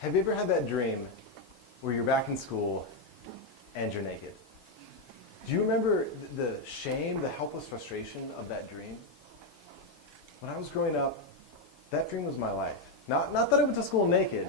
Have you ever had that dream where you're back in school and you're naked? Do you remember the shame, the helpless frustration of that dream? When I was growing up, that dream was my life. Not that I went to school naked,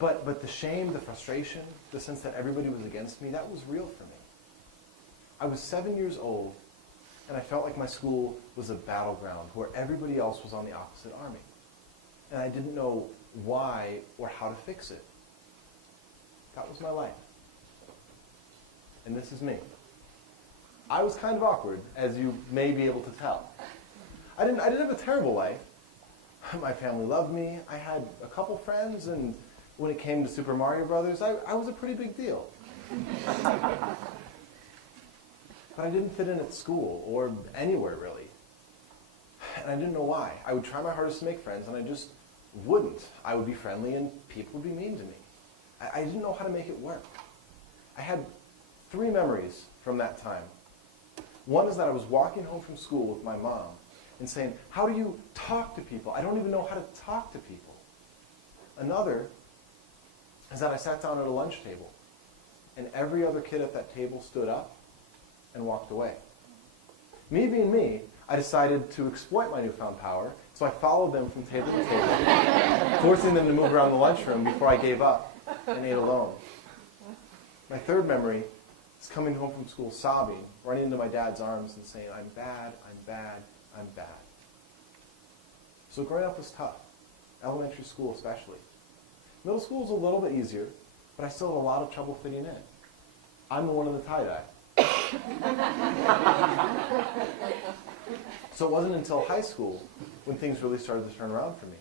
but the shame, the frustration, the sense that everybody was against me, that was real for me. I was 7 years old, and I felt like my school was a battleground where everybody else was on the opposite army. And I didn't know why or how to fix it. That was my life. And this is me. I was kind of awkward, as you may be able to tell. I didn't have a terrible life. My family loved me. I had a couple friends, and when it came to Super Mario Brothers, I was a pretty big deal. But I didn't fit in at school or anywhere, really. And I didn't know why. I would try my hardest to make friends, and I just wouldn't. I would be friendly, and people would be mean to me. I didn't know how to make it work. I had 3 memories from that time. One is that I was walking home from school with my mom and saying, how do you talk to people? I don't even know how to talk to people. Another is that I sat down at a lunch table, and every other kid at that table stood up and walked away. Me being me, I decided to exploit my newfound power, so I followed them from table to table, forcing them to move around the lunchroom before I gave up and ate alone. My third memory is coming home from school sobbing, running into my dad's arms and saying, I'm bad, I'm bad, I'm bad. So growing up was tough, elementary school especially. Middle school was a little bit easier, but I still had a lot of trouble fitting in. I'm the one in the tie-dye. So it wasn't until high school when things really started to turn around for me.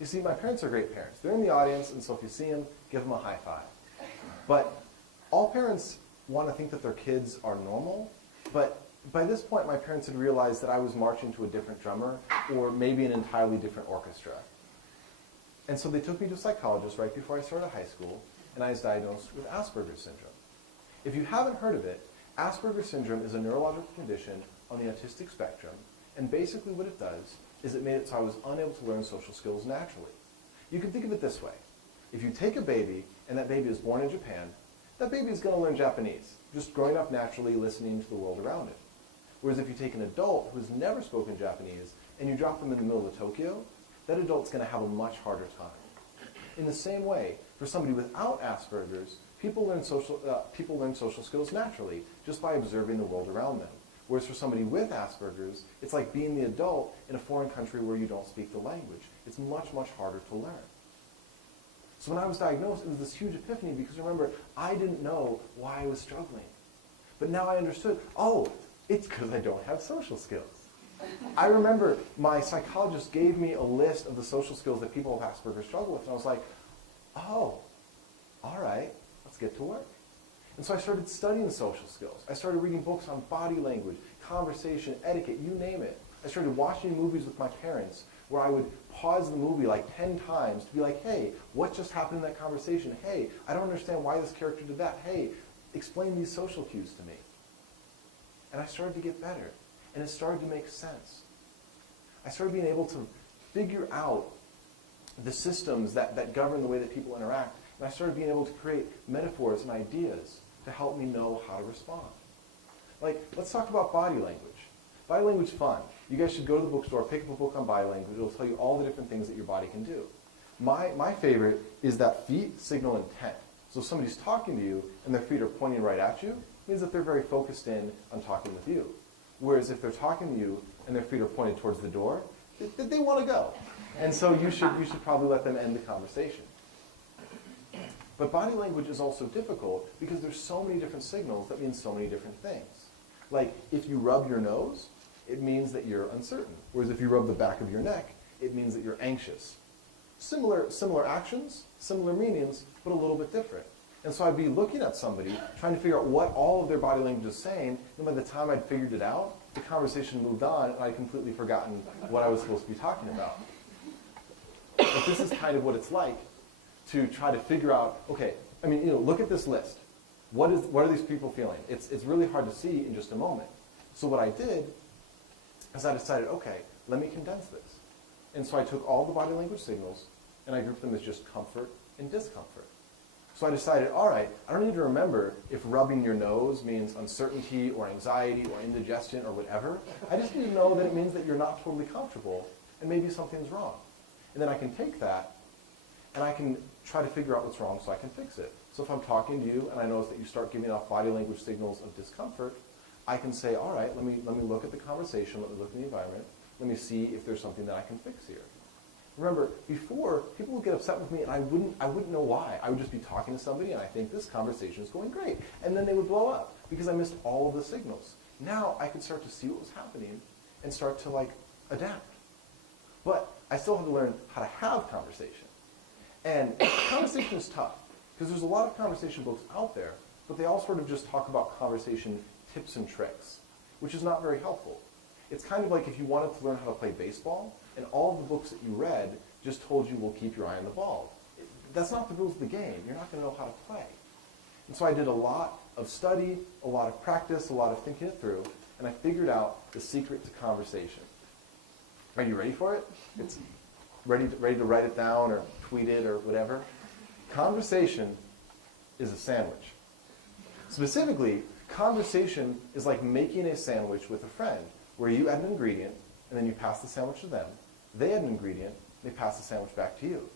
You see, my parents are great parents. They're in the audience, and so if you see them, give them a high five. But all parents want to think that their kids are normal, but by this point, my parents had realized that I was marching to a different drummer or maybe an entirely different orchestra. And so they took me to a psychologist right before I started high school, and I was diagnosed with Asperger syndrome. If you haven't heard of it, Asperger syndrome is a neurological condition on the autistic spectrum, and basically what it does is it made it so I was unable to learn social skills naturally. You can think of it this way. If you take a baby, and that baby is born in Japan, that baby is going to learn Japanese, just growing up naturally, listening to the world around it. Whereas if you take an adult who has never spoken Japanese, and you drop them in the middle of Tokyo, that adult's going to have a much harder time. In the same way, for somebody without Asperger's, people learn social skills naturally, just by observing the world around them. Whereas for somebody with Asperger's, it's like being the adult in a foreign country where you don't speak the language. It's much, much harder to learn. So when I was diagnosed, it was this huge epiphany because remember, I didn't know why I was struggling. But now I understood, oh, it's because I don't have social skills. I remember my psychologist gave me a list of the social skills that people with Asperger struggle with, and I was like, oh, all right, let's get to work. And so I started studying social skills. I started reading books on body language, conversation, etiquette, you name it. I started watching movies with my parents where I would pause the movie like 10 times to be like, hey, what just happened in that conversation? Hey, I don't understand why this character did that. Hey, explain these social cues to me. And I started to get better. And it started to make sense. I started being able to figure out the systems that govern the way that people interact. And I started being able to create metaphors and ideas to help me know how to respond. Like, let's talk about body language. Body language is fun. You guys should go to the bookstore, pick up a book on body language. It'll tell you all the different things that your body can do. My favorite is that feet signal intent. So if somebody's talking to you and their feet are pointing right at you, it means that they're very focused in on talking with you. Whereas if they're talking to you and their feet are pointed towards the door, they want to go. And so you should probably let them end the conversation. But body language is also difficult because there's so many different signals that mean so many different things. Like if you rub your nose, it means that you're uncertain. Whereas if you rub the back of your neck, it means that you're anxious. Similar actions, similar meanings, but a little bit different. And so I'd be looking at somebody, trying to figure out what all of their body language is saying, and by the time I'd figured it out, the conversation moved on, and I'd completely forgotten what I was supposed to be talking about. But this is kind of what it's like to try to figure out, okay, I mean, look at this list. What are these people feeling? It's really hard to see in just a moment. So what I did is I decided, okay, let me condense this. And so I took all the body language signals, and I grouped them as just comfort and discomfort. So I decided, all right, I don't need to remember if rubbing your nose means uncertainty or anxiety or indigestion or whatever. I just need to know that it means that you're not totally comfortable and maybe something's wrong. And then I can take that and I can try to figure out what's wrong so I can fix it. So if I'm talking to you and I notice that you start giving off body language signals of discomfort, I can say, all right, let me look at the conversation, let me look at the environment, let me see if there's something that I can fix here. Remember, before, people would get upset with me and I wouldn't know why. I would just be talking to somebody and I think this conversation is going great. And then they would blow up because I missed all of the signals. Now I could start to see what was happening and start to adapt. But I still have to learn how to have conversation. And conversation is tough because there's a lot of conversation books out there, but they all sort of just talk about conversation tips and tricks, which is not very helpful. It's kind of like if you wanted to learn how to play baseball, and all of the books that you read just told you, well, keep your eye on the ball. That's not the rules of the game. You're not going to know how to play. And so I did a lot of study, a lot of practice, a lot of thinking it through, and I figured out the secret to conversation. Are you ready for it? It's ready to write it down or tweet it or whatever. Conversation is a sandwich. Specifically, conversation is like making a sandwich with a friend, where you add an ingredient, and then you pass the sandwich to them. They add an ingredient, they pass the sandwich back to you.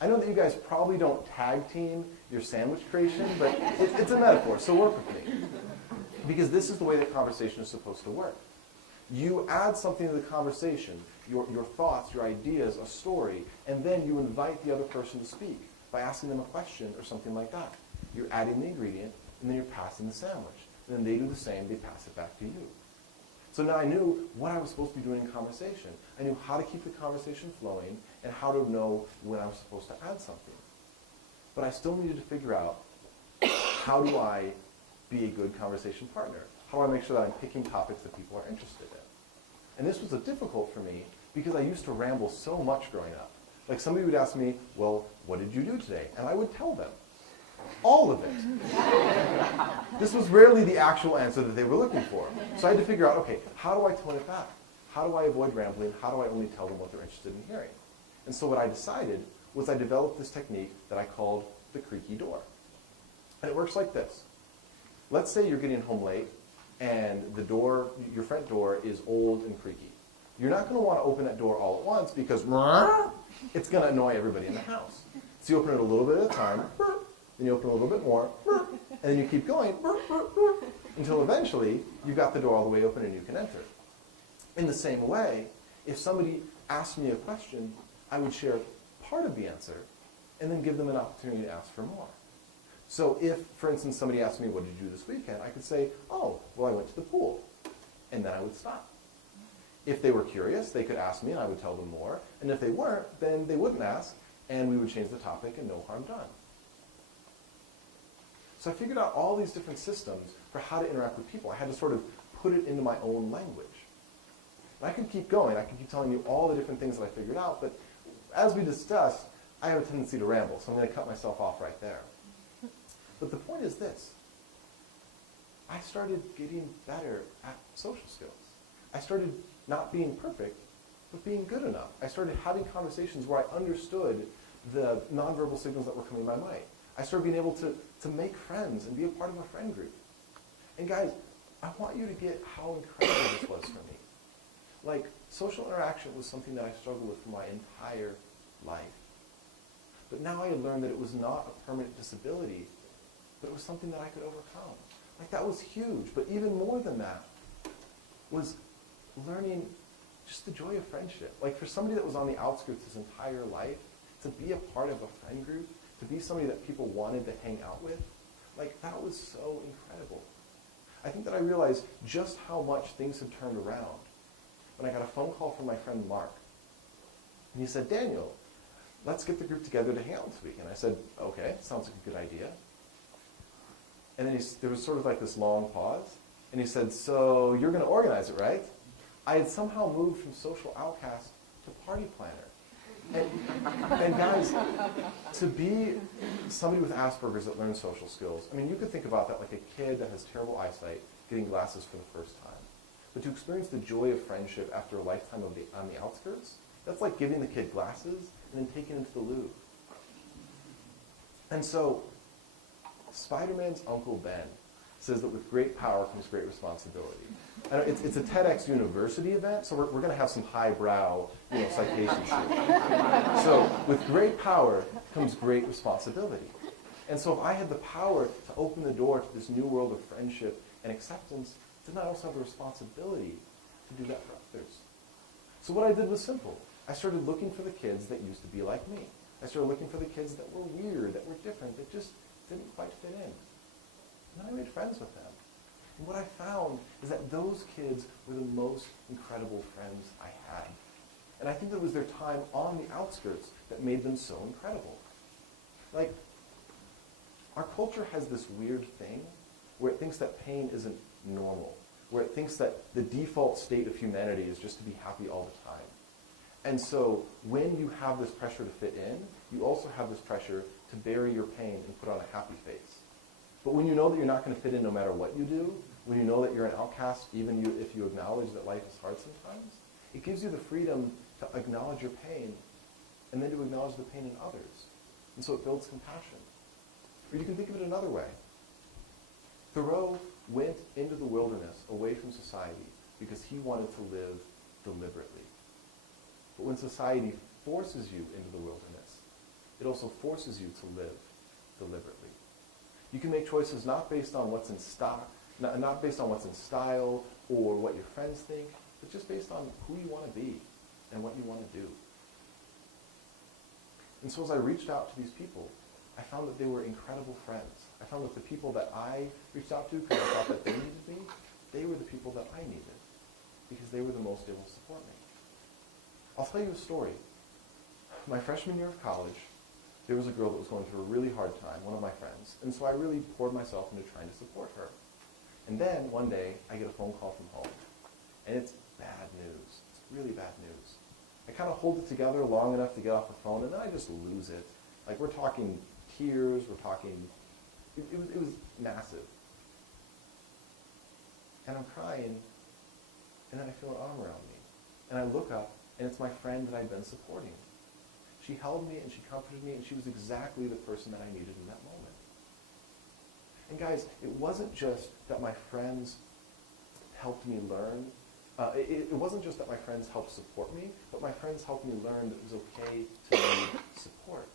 I know that you guys probably don't tag team your sandwich creation, but it's a metaphor, so work with me. Because this is the way that conversation is supposed to work. You add something to the conversation, your thoughts, your ideas, a story, and then you invite the other person to speak by asking them a question or something like that. You're adding the ingredient, and then you're passing the sandwich. And then they do the same, they pass it back to you. So now I knew what I was supposed to be doing in conversation. I knew how to keep the conversation flowing and how to know when I was supposed to add something. But I still needed to figure out, how do I be a good conversation partner? How do I make sure that I'm picking topics that people are interested in? And this was difficult for me because I used to ramble so much growing up. Like somebody would ask me, well, what did you do today? And I would tell them. All of it. This was rarely the actual answer that they were looking for. So I had to figure out, okay, how do I tone it back? How do I avoid rambling? How do I only tell them what they're interested in hearing? And so what I decided was I developed this technique that I called the creaky door. And it works like this. Let's say you're getting home late and the door, your front door is old and creaky. You're not going to want to open that door all at once because it's going to annoy everybody in the house. So you open it a little bit at a time, then you open a little bit more, and then you keep going until eventually you've got the door all the way open and you can enter. In the same way, if somebody asked me a question, I would share part of the answer and then give them an opportunity to ask for more. So if, for instance, somebody asked me, what did you do this weekend? I could say, oh, well, I went to the pool. And then I would stop. If they were curious, they could ask me and I would tell them more. And if they weren't, then they wouldn't ask and we would change the topic and no harm done. So I figured out all these different systems for how to interact with people. I had to sort of put it into my own language. And I could keep going. I could keep telling you all the different things that I figured out, but as we discussed, I have a tendency to ramble, so I'm going to cut myself off right there. But the point is this. I started getting better at social skills. I started not being perfect, but being good enough. I started having conversations where I understood the nonverbal signals that were coming my way. I started being able to make friends and be a part of a friend group. And guys, I want you to get how incredible this was for me. Like, social interaction was something that I struggled with for my entire life. But now I had learned that it was not a permanent disability, but it was something that I could overcome. Like, that was huge. But even more than that was learning just the joy of friendship. Like, for somebody that was on the outskirts his entire life, to be a part of a friend group, to be somebody that people wanted to hang out with, like, that was so incredible. I think that I realized just how much things had turned around when I got a phone call from my friend Mark. And he said, Daniel, let's get the group together to hang out this week. And I said, okay, sounds like a good idea. And then there was sort of like this long pause. And he said, so you're going to organize it, right? I had somehow moved from social outcast to party planner. And guys, to be somebody with Asperger's that learns social skills, I mean, you could think about that like a kid that has terrible eyesight getting glasses for the first time. But to experience the joy of friendship after a lifetime on the outskirts, that's like giving the kid glasses and then taking him to the Louvre. And so, Spider-Man's Uncle Ben says that with great power comes great responsibility. I know it's a TEDxUniversity event, so we're going to have some highbrow citations here. So with great power comes great responsibility. And so if I had the power to open the door to this new world of friendship and acceptance, then I also have the responsibility to do that for others. So what I did was simple. I started looking for the kids that used to be like me. I started looking for the kids that were weird, that were different, that just didn't quite fit in. And I made friends with them. And what I found is that those kids were the most incredible friends I had. And I think it was their time on the outskirts that made them so incredible. Like, our culture has this weird thing where it thinks that pain isn't normal, where it thinks that the default state of humanity is just to be happy all the time. And so when you have this pressure to fit in, you also have this pressure to bury your pain and put on a happy face. But when you know that you're not going to fit in no matter what you do, when you know that you're an outcast, even if you acknowledge that life is hard sometimes, it gives you the freedom to acknowledge your pain and then to acknowledge the pain in others. And so it builds compassion. Or you can think of it another way. Thoreau went into the wilderness away from society because he wanted to live deliberately. But when society forces you into the wilderness, it also forces you to live deliberately. You can make choices not based on what's in stock, not based on what's in style or what your friends think, but just based on who you want to be and what you want to do. And so as I reached out to these people, I found that they were incredible friends. I found that the people that I reached out to because I thought that they needed me, they were the people that I needed because they were the most able to support me. I'll tell you a story. My freshman year of college, there was a girl that was going through a really hard time, one of my friends, and so I really poured myself into trying to support her. And then, one day, I get a phone call from home, and it's bad news. It's really bad news. I kind of hold it together long enough to get off the phone, and then I just lose it. Like, we're talking tears, we're talking, it was massive. And I'm crying, and then I feel an arm around me. And I look up, and it's my friend that I'd been supporting. She held me and she comforted me, and she was exactly the person that I needed in that moment. And guys, it wasn't just that my friends helped me learn. It wasn't just that my friends helped support me, but my friends helped me learn that it was okay to need support.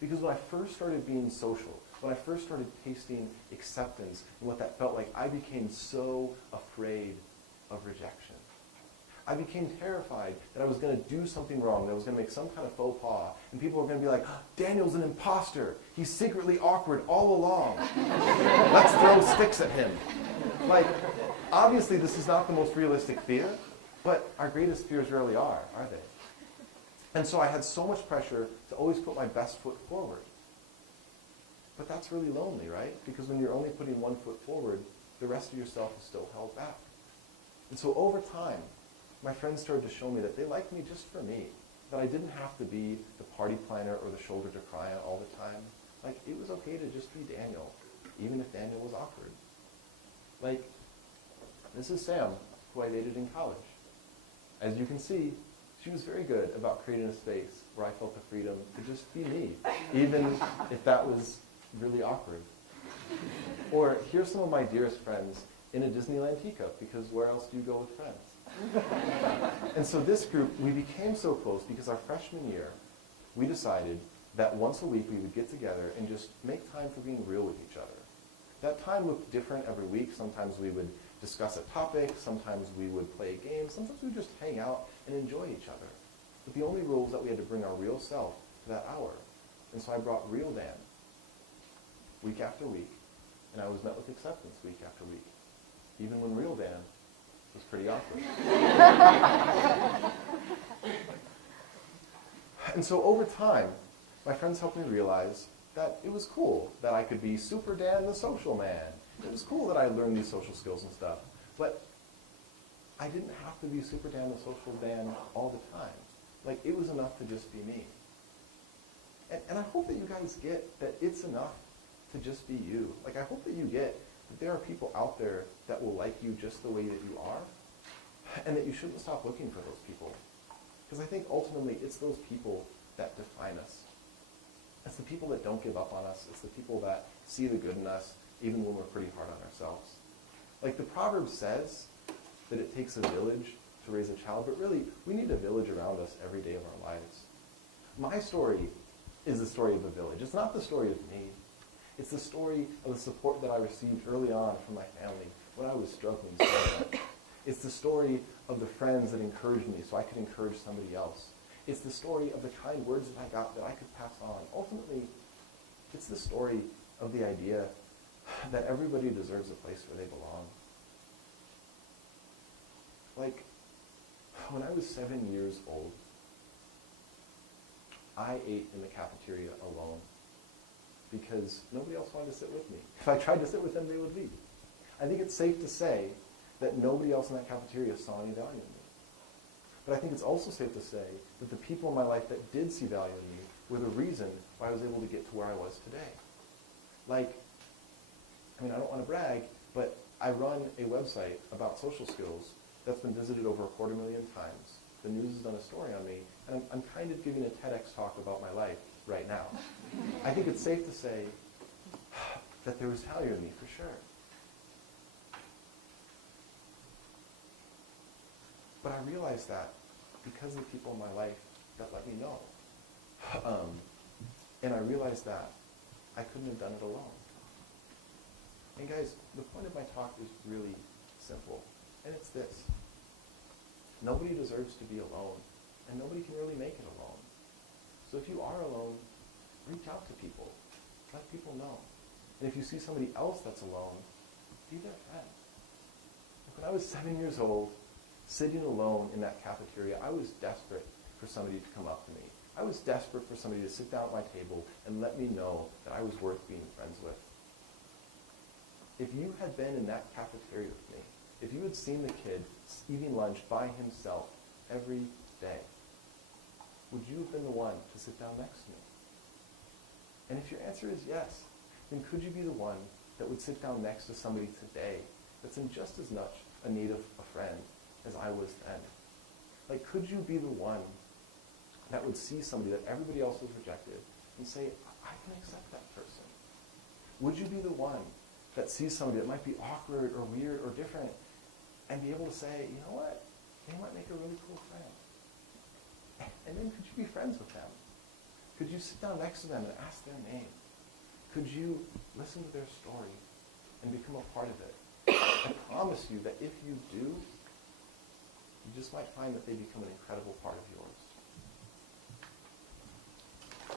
Because when I first started being social, when I first started tasting acceptance and what that felt like, I became so afraid of rejection. I became terrified that I was going to do something wrong, that I was going to make some kind of faux pas, and people were going to be like, Daniel's an imposter. He's secretly awkward all along. Let's throw sticks at him. Like, obviously this is not the most realistic fear, but our greatest fears rarely are they? And so I had so much pressure to always put my best foot forward. But that's really lonely, right? Because when you're only putting one foot forward, the rest of yourself is still held back. And so over time, my friends started to show me that they liked me just for me, that I didn't have to be the party planner or the shoulder to cry on all the time. Like, it was okay to just be Daniel, even if Daniel was awkward. Like, this is Sam, who I dated in college. As you can see, she was very good about creating a space where I felt the freedom to just be me, even if that was really awkward. Or here's some of my dearest friends in a Disneyland teacup, because where else do you go with friends? And so this group, we became so close because our freshman year, we decided that once a week we would get together and just make time for being real with each other. That time looked different every week. Sometimes we would discuss a topic, sometimes we would play a game, sometimes we would just hang out and enjoy each other. But the only rule was that we had to bring our real self to that hour. And so I brought real Dan week after week, and I was met with acceptance week after week, even when real Dan was pretty awkward. And so over time, my friends helped me realize that it was cool that I could be Super Dan the social man. It was cool that I learned these social skills and stuff. But I didn't have to be Super Dan the social Dan all the time. Like, it was enough to just be me. And I hope that you guys get that it's enough to just be you. Like, I hope that you get that there are people out there that will like you just the way that you are, and that you shouldn't stop looking for those people. Because I think ultimately it's those people that define us. It's the people that don't give up on us. It's the people that see the good in us, even when we're pretty hard on ourselves. Like the proverb says that it takes a village to raise a child, but really, we need a village around us every day of our lives. My story is the story of a village. It's not the story of me. It's the story of the support that I received early on from my family when I was struggling so much. It's the story of the friends that encouraged me so I could encourage somebody else. It's the story of the kind words that I got that I could pass on. Ultimately, it's the story of the idea that everybody deserves a place where they belong. Like, when I was 7 years old, I ate in the cafeteria alone because nobody else wanted to sit with me. If I tried to sit with them, they would leave. I think it's safe to say that nobody else in that cafeteria saw any value in me. But I think it's also safe to say that the people in my life that did see value in me were the reason why I was able to get to where I was today. Like, I mean, I don't want to brag, but I run a website about social skills that's been visited over 250,000 times. The news has done a story on me, and I'm kind of giving a TEDx talk about my life right now. I think it's safe to say that there was value in me, for sure. But I realized that because of the people in my life that let me know. And I realized that I couldn't have done it alone. And guys, the point of my talk is really simple, and it's this. Nobody deserves to be alone, and nobody can really make it alone. So if you are alone, reach out to people. Let people know. And if you see somebody else that's alone, be their friend. When I was 7 years old, sitting alone in that cafeteria, I was desperate for somebody to come up to me. I was desperate for somebody to sit down at my table and let me know that I was worth being friends with. If you had been in that cafeteria with me, if you had seen the kid eating lunch by himself every day, would you have been the one to sit down next to me? And if your answer is yes, then could you be the one that would sit down next to somebody today that's in just as much a need of a friend as I was then? Like, could you be the one that would see somebody that everybody else has rejected and say, I can accept that person? Would you be the one that sees somebody that might be awkward or weird or different and be able to say, you know what, they might make a really cool friend? And then could you be friends with them? Could you sit down next to them and ask their name? Could you listen to their story and become a part of it? I promise you that if you do, you just might find that they become an incredible part of your